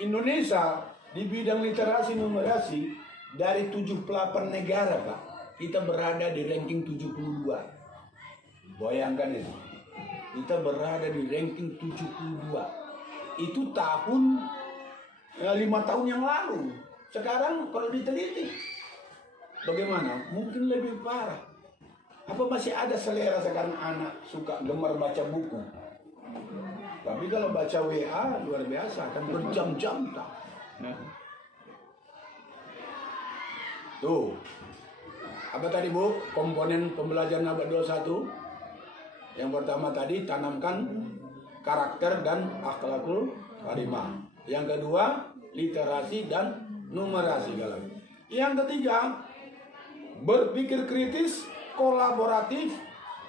Indonesia di bidang literasi numerasi dari 78 negara, Pak, kita berada di ranking 72. Bayangkan itu. Kita berada di ranking 72. Itu tahun 5 tahun yang lalu. Sekarang kalau diteliti, bagaimana? Mungkin lebih parah. Apa masih ada selera sekarang anak suka gemar baca buku? Tapi kalau baca WA luar biasa, akan berjam-jam tak. Tuh. Apa tadi, Bu? Komponen pembelajaran abad 21. Yang pertama tadi tanamkan karakter dan akhlakul karimah. Yang kedua, literasi dan numerasi. Yang ketiga, berpikir kritis, kolaboratif,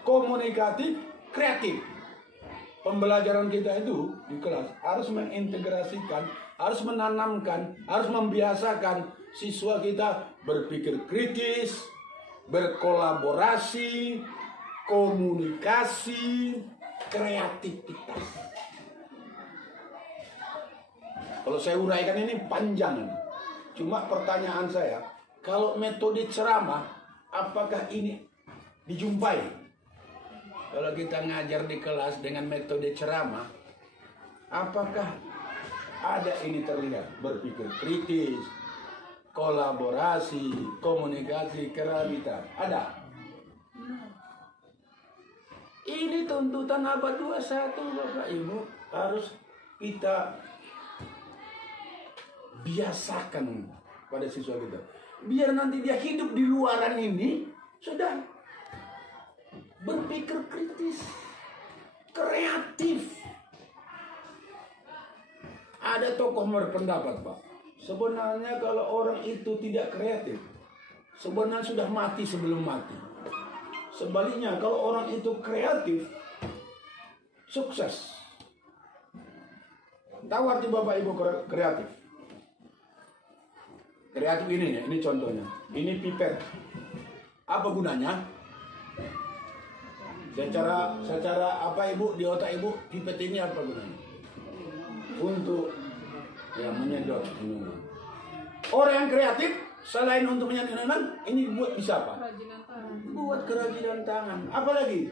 komunikatif, kreatif. Pembelajaran kita itu di kelas harus mengintegrasikan, harus menanamkan, harus membiasakan siswa kita berpikir kritis, berkolaborasi, komunikasi, kreativitas. Kalau saya uraikan ini panjang. Cuma pertanyaan saya, kalau metode ceramah, apakah ini dijumpai? Kalau kita ngajar di kelas dengan metode ceramah, apakah ada ini terlihat? Berpikir kritis, kolaborasi, komunikasi, kreativitas. Ada? Ini tuntutan abad 21, Bapak Ibu. Harus kita biasakan pada siswa kita. Biar nanti dia hidup di luaran ini, sudah berpikir kritis, kreatif. Ada tokoh berpendapat, Pak, sebenarnya kalau orang itu tidak kreatif, sebenarnya sudah mati sebelum mati. Sebaliknya, kalau orang itu kreatif, sukses. Tahu arti Bapak Ibu kreatif? Kreatif ini ya, ini contohnya. Ini pipet. Apa gunanya? Secara apa Ibu, di otak Ibu, pipet ini apa gunanya? Untuk ya menyedot minuman. Orang yang kreatif selain untuk menyedot minuman, ini buat bisa apa? Kerajinan tangan. Buat kerajinan tangan. Apa lagi?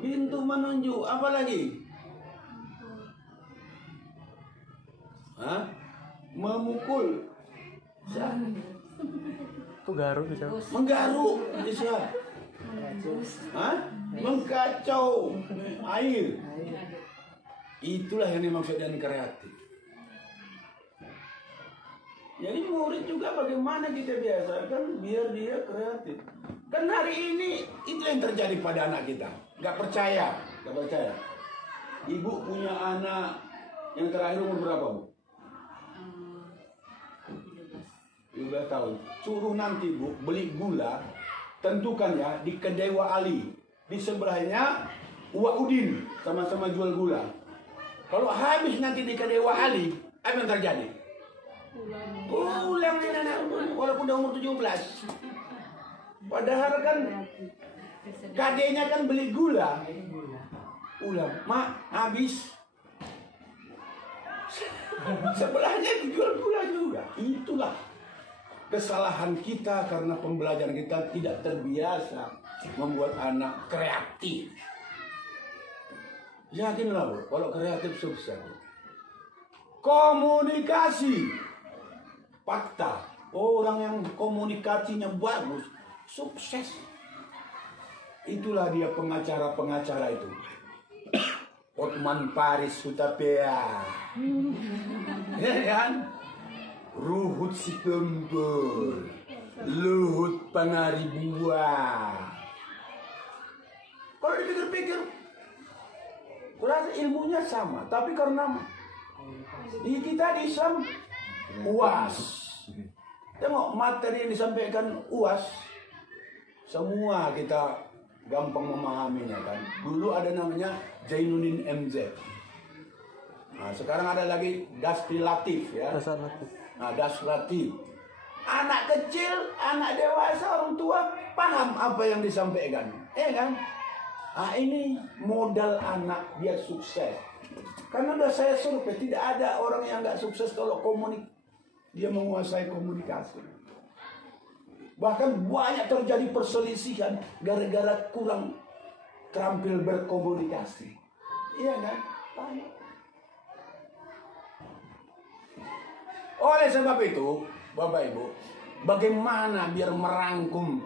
Pintu menunjuk. Apa lagi? Hah? Memukul. Itu garuk bisa. Menggaruk bisa. Hah? Mengkacau air. Itulah yang dimaksud dengan kreatif. Jadi murid juga bagaimana kita biasakan biar dia kreatif. Kan hari ini itu yang terjadi pada anak kita. Gak percaya. Ibu punya anak yang terakhir umur berapa, Bu? 17 tahun. Suruh nanti, Bu, beli gula. Tentukan ya di kedai Wa Ali. Di sebelahnya Wa Udin. Sama-sama jual gula. Kalau habis nanti di kedai Wa Ali, apa yang terjadi? Pulang anak walaupun udah umur 17. Padahal kan kadenya kan beli gula. Pulang, Mak, habis. Sebelahnya dijual gula juga. Itulah kesalahan kita karena pembelajaran kita tidak terbiasa membuat anak kreatif. Yakinlah, Bu, kalau kreatif sukses. Komunikasi, fakta. Orang yang komunikasinya bagus, sukses. Itulah dia pengacara-pengacara itu. Otman Paris Hutapea. Ya kan? Ruhut Sitompul, Luhut Pangaribuan. Kalau dipikir-pikir, kurasa ilmunya sama, tapi karena di kita di Islam UAS. Tengok materi yang disampaikan UAS, semua kita gampang memahaminya kan. Dulu ada namanya Zainuddin MZ. Nah, sekarang ada lagi Dasri Latif ya. Nah, Dasratif. Anak kecil, anak dewasa, orang tua paham apa yang disampaikan. Kan? Nah, ini modal anak biar sukses. Karena udah saya survei, tidak ada orang yang nggak sukses kalau dia menguasai komunikasi. Bahkan banyak terjadi perselisihan gara-gara kurang terampil berkomunikasi. Iya kan? Banyak. Oleh sebab itu, Bapak Ibu, bagaimana biar merangkum?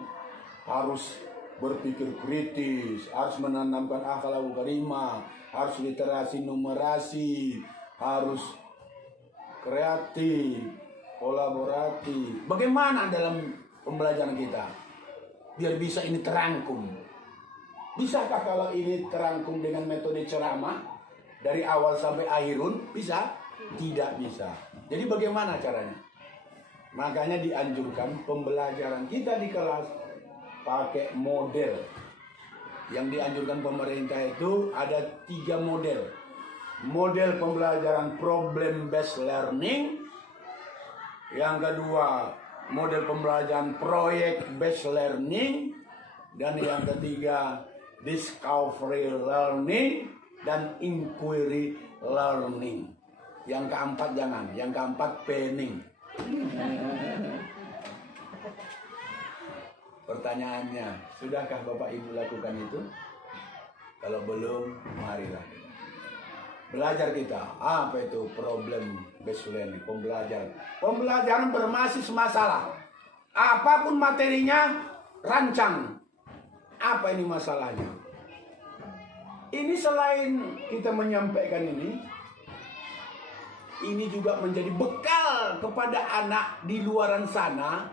Harus berpikir kritis, harus menanamkan akhlakul karimah, harus literasi numerasi, harus kreatif, kolaboratif. Bagaimana dalam pembelajaran kita biar bisa ini terangkum? Bisakah kalau ini terangkum dengan metode ceramah dari awal sampai akhirun? Bisa? Tidak bisa. Jadi bagaimana caranya? Makanya dianjurkan pembelajaran kita di kelas pakai model. Yang dianjurkan pemerintah itu ada 3 model. Model pembelajaran problem based learning. Yang kedua, model pembelajaran project based learning. Dan yang ketiga, discovery learning dan inquiry learning. Yang keempat jangan, yang keempat planning. Pertanyaannya, sudahkah Bapak Ibu lakukan itu? Kalau belum, marilah belajar kita. Apa itu problem based learning? Pembelajaran berbasis masalah. Apapun materinya, rancang. Apa ini masalahnya? Ini selain kita menyampaikan ini juga menjadi bekal kepada anak di luaran sana,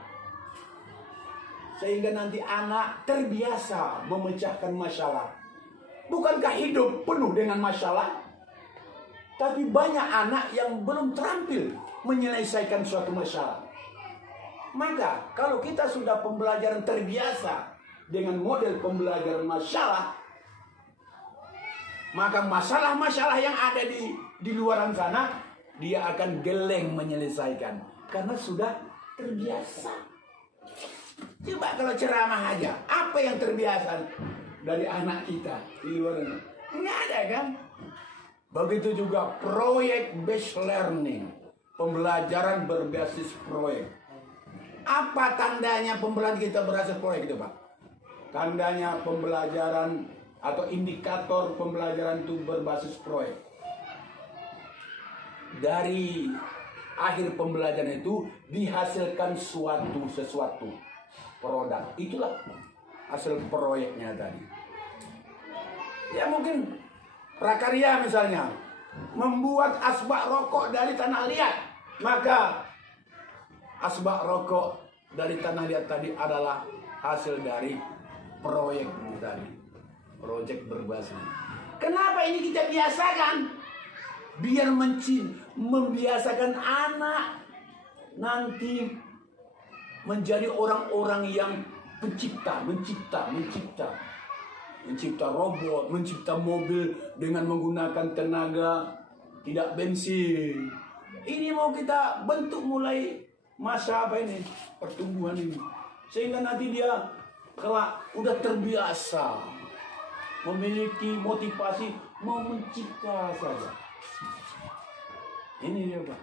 sehingga nanti anak terbiasa memecahkan masalah. Bukankah hidup penuh dengan masalah? Tapi banyak anak yang belum terampil menyelesaikan suatu masalah. Maka kalau kita sudah pembelajaran terbiasa dengan model pembelajaran masalah, maka masalah-masalah yang ada di luaran sana dia akan geleng menyelesaikan karena sudah terbiasa. Coba kalau ceramah aja, apa yang terbiasa dari anak kita di luar sana? Nggak ada kan? Begitu juga project based learning, pembelajaran berbasis proyek. Apa tandanya pembelajaran kita berbasis proyek itu, Pak? Tandanya pembelajaran atau indikator pembelajaran itu berbasis proyek. Dari akhir pembelajaran itu dihasilkan sesuatu produk. Itulah hasil proyeknya tadi. Ya mungkin prakarya misalnya membuat asbak rokok dari tanah liat, maka asbak rokok dari tanah liat tadi adalah hasil dari proyek tadi, proyek berbasis. Kenapa ini kita biasakan? Biar membiasakan anak nanti menjadi orang-orang yang mencipta robot, mencipta mobil dengan menggunakan tenaga tidak bensin. Ini mau kita bentuk mulai masa pertumbuhan ini, sehingga nanti dia kelak udah terbiasa memiliki motivasi mau mencipta saja. Ini dia, Pak.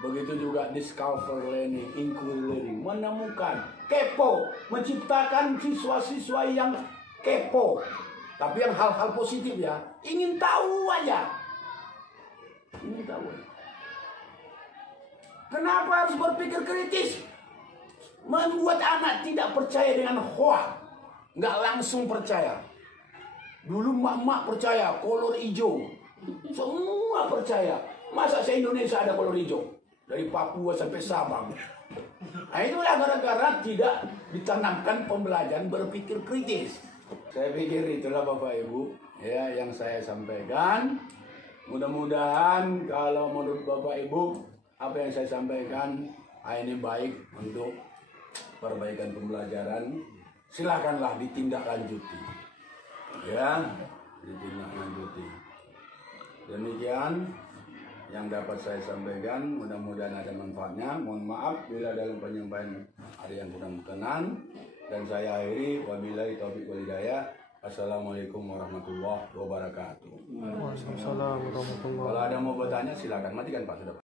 Begitu juga discover learning, inquiry learning, menemukan, kepo, menciptakan siswa-siswa yang kepo, tapi yang hal-hal positif ya, ingin tahu aja. Ingin tahu. Kenapa harus berpikir kritis? Membuat anak tidak percaya dengan hoax, nggak langsung percaya. Dulu mak-mak percaya kolor hijau, semua percaya. Masa se-Indonesia ada kolor hijau? Dari Papua sampai Sabang. Nah itulah gara-gara tidak ditanamkan pembelajaran berpikir kritis. Saya pikir itulah Bapak Ibu ya yang saya sampaikan. Mudah-mudahan kalau menurut Bapak Ibu apa yang saya sampaikan ini baik untuk perbaikan pembelajaran. Silakanlah ditindaklanjuti. Ya, ditindaklanjuti. Demikian yang dapat saya sampaikan, mudah-mudahan ada manfaatnya. Mohon maaf bila dalam penyampaian ada yang kurang berkenan, dan saya akhiri wabillahi taufiq wal hidayah. Assalamualaikum warahmatullahi wabarakatuh. Waalaikumsalam warahmatullahi. Kalau ada mau bertanya silakan, matikan Pak sudah.